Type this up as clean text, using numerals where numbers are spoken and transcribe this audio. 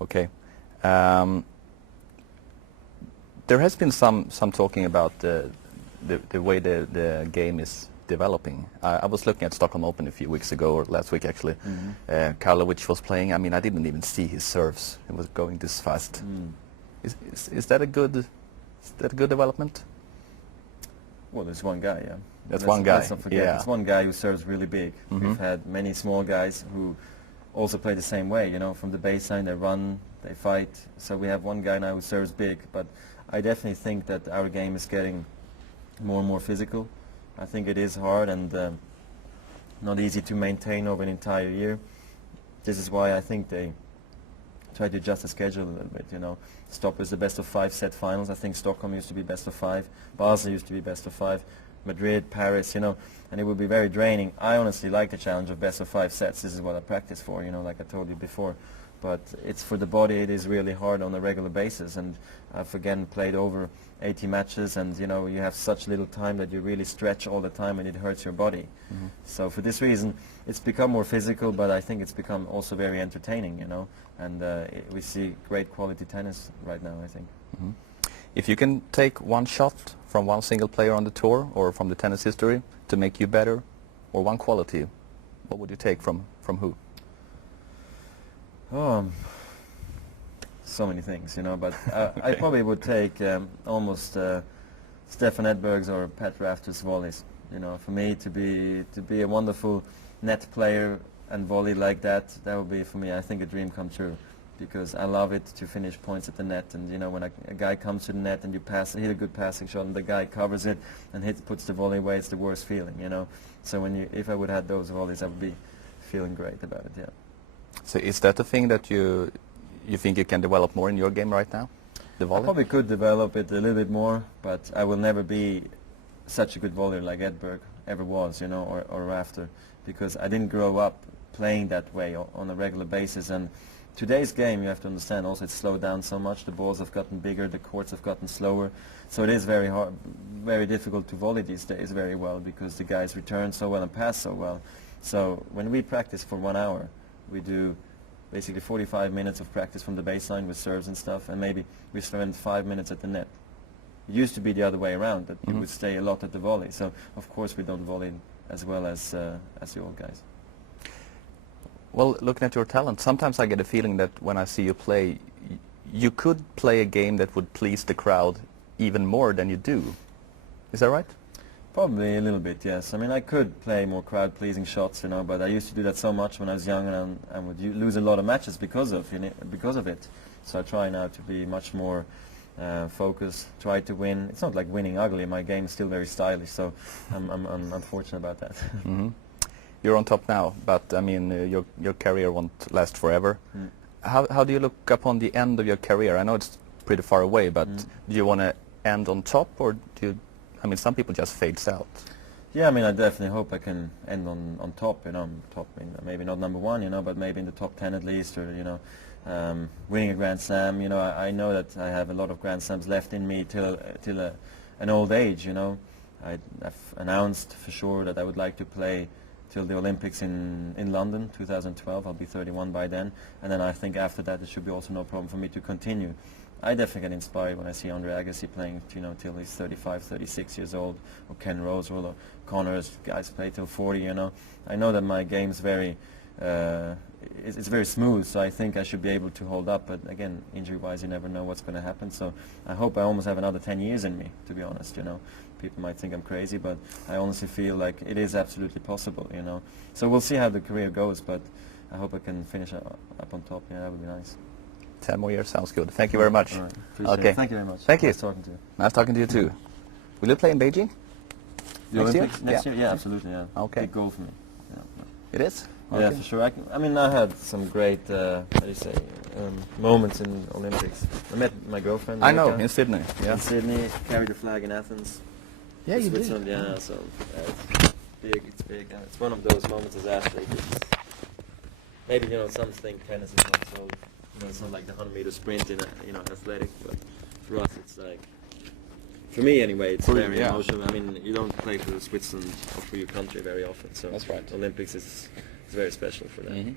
Okay. There has been some talking about the way the game is developing. I was looking at Stockholm Open a few weeks ago, or last week actually. Karlovic was playing. I mean, I didn't even see his serves. It was going this fast. Is that a good development? Well, there's one guy, yeah. That's one guy. Let's not forget. Yeah. It's one guy who serves really big. We've had many small guys who also play the same way, you know, from the baseline they run, they fight. So we have one guy now who serves big, but I definitely think that our game is getting more and more physical. I think it is hard and not easy to maintain over an entire year. This is why I think they try to adjust the schedule a little bit, you know. Stop is the best of 5 set finals. I think Stockholm used to be best of 5. Basel used to be best of 5. Madrid, Paris, you know, and it would be very draining. I honestly like the challenge of best of 5 sets. This is what I practice for, you know, like I told you before. But it's for the body, it is really hard on a regular basis. And I've again played over 80 matches, and you know, you have such little time that you really stretch all the time, and it hurts your body. So for this reason, it's become more physical, but I think it's become also very entertaining, you know. And we see great quality tennis right now, I think. If you can take one shot from one single player on the tour or from the tennis history to make you better, or one quality, what would you take from who? So many things, you know, but I probably would take almost Stefan Edberg's or Pat Rafter's volleys. You know, for me to be a wonderful net player and volley like that would be for me, I think, a dream come true. Because I love it to finish points at the net, and you know, when a guy comes to the net and you hit a good passing shot, and the guy covers it and puts the volley away, it's the worst feeling, you know. So if I would have those volleys, I would be feeling great about it. Yeah. So is that the thing that you think you can develop more in your game right now? The volley? I probably could develop it a little bit more, but I will never be such a good volleyer like Edberg ever was, you know, or Rafter, because I didn't grow up playing that way on a regular basis. And today's game, you have to understand, also it's slowed down so much. The balls have gotten bigger, the courts have gotten slower, so it is very hard, very difficult to volley these days very well, because the guys return so well and pass so well. So when we practice for 1 hour, we do basically 45 minutes of practice from the baseline with serves and stuff, and maybe we spend 5 minutes at the net. It used to be the other way around, that you would stay a lot at the volley. So of course we don't volley as well as the old guys. Well, looking at your talent, sometimes I get a feeling that when I see you play, you could play a game that would please the crowd even more than you do. Is that right? Probably a little bit, yes. I mean, I could play more crowd-pleasing shots, you know, but I used to do that so much when I was young, and would lose a lot of matches because of it. So I try now to be much more focused, try to win. It's not like winning ugly. My game is still very stylish, so I'm unfortunate about that. You're on top now, but I mean, your career won't last forever. How do you look upon the end of your career? I know it's pretty far away, but do you want to end on top, or do you? I mean, some people just fades out. Yeah, I mean, I definitely hope I can end on top. You know, top, maybe not #1, you know, but maybe in the top 10 at least, or you know, winning a Grand Slam. You know, I know that I have a lot of Grand Slams left in me till an old age. You know, I've announced for sure that I would like to play till the Olympics in London 2012. I'll be 31 by then, and then I think after that it should be also no problem for me to continue. I definitely get inspired when I see Andre Agassi playing, you know, till he's 35, 36 years old, or Ken Rosewall, or Connors, guys play till 40, you know. I know that my game's very, it's very smooth, so I think I should be able to hold up, but again, injury-wise, you never know what's going to happen, so I hope I almost have another 10 years in me, to be honest, you know. People might think I'm crazy, but I honestly feel like it is absolutely possible, you know. So we'll see how the career goes, but I hope I can finish up on top, yeah, that would be nice. 10 more years sounds good. Thank you very much. All right. Appreciate it. Thank you very much. Thank you. Nice talking to you. Nice talking to you too. Will you play in Beijing? Next year? Next year? Yeah, absolutely. Yeah. Okay. Big goal for me. Yeah. It is? Yeah, Okay. for sure. I mean, I had some great, how do you say, moments in Olympics. I met my girlfriend. I know, Erica, in Sydney. Yeah. in Sydney, carried the flag in Athens. Yeah, you did. Switzerland, yeah, so it's big, it's big. And it's one of those moments as athlete. Maybe, you know, some think tennis is not so, you know, it's not like the 100-meter sprint in, you know, athletic, but for us it's like, for me anyway, it's very emotional. I mean, you don't play for Switzerland or for your country very often, so That's right. Olympics is very special for that. Yeah.